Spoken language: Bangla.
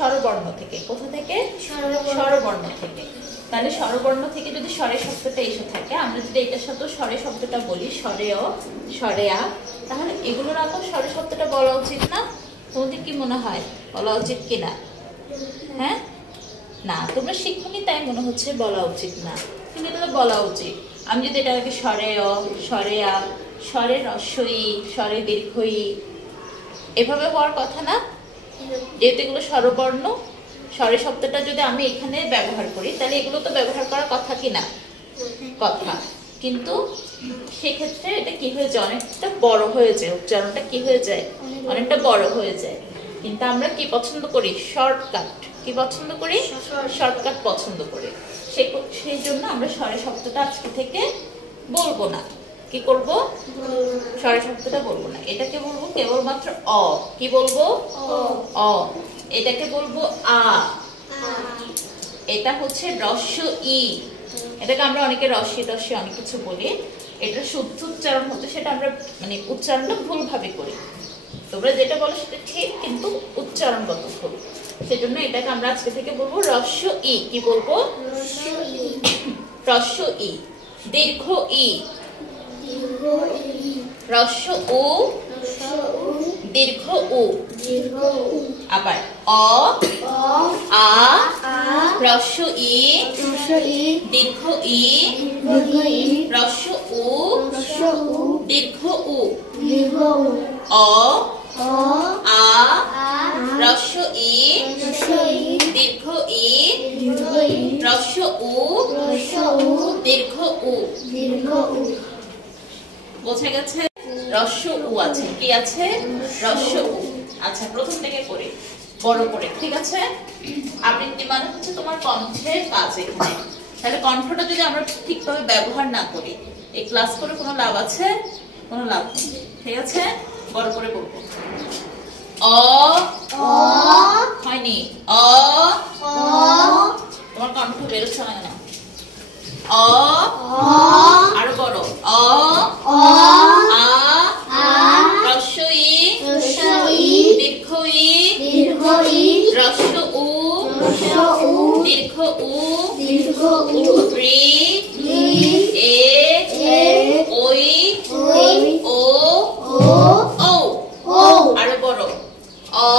স্বরবর্ণ থেকে। কোথা থেকে? স্বরবর্ণ থেকে। তাহলে স্বরবর্ণ থেকে যদি স্বরের শব্দটা এসে থাকে, আমরা যদি এটার সাথে স্বরের শব্দটা বলি, স্বরে অ, স্বরে আ, তাহলে এগুলোর আগেও স্বরের শব্দটা বলা উচিত না? তোমাদের কি মনে হয় বলা উচিত কিনা? হ্যাঁ, না তোমরা শিখনি তাই মনে হচ্ছে বলা উচিত না, কিন্তু এটা তো বলা উচিত। আমি যদি এটা আগে স্বরে অ, স্বরে আ, স্বরে হ্রস্ব ই, স্বরে দীর্ঘ ই, এভাবে হওয়ার কথা না? যেহেতু এগুলো স্বরবর্ণ, স্বরের শব্দটা যদি আমি এখানে ব্যবহার করি, তাহলে এগুলো তো ব্যবহার করার কথা কি না? কথা। কিন্তু সেক্ষেত্রে এটা কি হয়ে যায়? অনেকটা বড় হয়ে যায়, উচ্চারণটা কি হয়ে যায়? অনেকটা বড় হয়ে যায়। কিন্তু আমরা কি পছন্দ করি? শর্টকাট। কি পছন্দ করি? শর্টকাট পছন্দ করি। সেই জন্য আমরা স্বরের শব্দটা আজকে থেকে বলবো না। কি করব? স্বরের শব্দটা বলবো না। এটাকে বলবো কেবলমাত্র অ। কি বলবো? অ। এটাকে বলবো আ। এটা হচ্ছে হ্রস্ব ই। এটাকে আমরা অনেকে রস্যি টস্যি অনেক কিছু বলি। এটা শুদ্ধ উচ্চারণ হচ্ছে, সেটা আমরা মানে উচ্চারণটা ভুল ভাবে করি। তোমরা যেটা বলো সেটা ঠিক, কিন্তু উচ্চারণগত ভুল। সেজন্য এটাকে আমরা আজকে থেকে বলবো হ্রস্ব ই। কি বলবো? হ্রস্ব ই। দীর্ঘ ই। হ্রস্ব উ, দীর্ঘ উ। আবার অ, আ, হ্রস্ব ই, দীর্ঘ ই, হ্রস্ব উ, দীর্ঘ উ। অ, আ, হ্রস্ব ই, দীর্ঘ ই, হ্রস্ব উ, দীর্ঘ উ। বোঝা গেছে? হ্রস্ব উ আছে। কি আছে? হ্রস্ব উ। আচ্ছা, প্রথম থেকে পড়ি বড় করে, ঠিক আছে? আবৃত্তি মানে হচ্ছে তোমার কণ্ঠের কাজ এখানে। তাহলে কণ্ঠটা যদি আমরা ঠিকভাবে ব্যবহার না করি, এই ক্লাস করে কোনো লাভ আছে? কোনো লাভ নেই, ঠিক আছে? বড় করে বলবো। অ, হয়নি। অ, তোমার কণ্ঠ বেরোচ্ছে না কেন? অ, আরো বড়। অ, আ, হ্রস্ব ই, দীর্ঘ ই, হ্রস্ব উ, দীর্ঘ উ, রি, এ, ওই, ও, ও। আরো বড়। অ,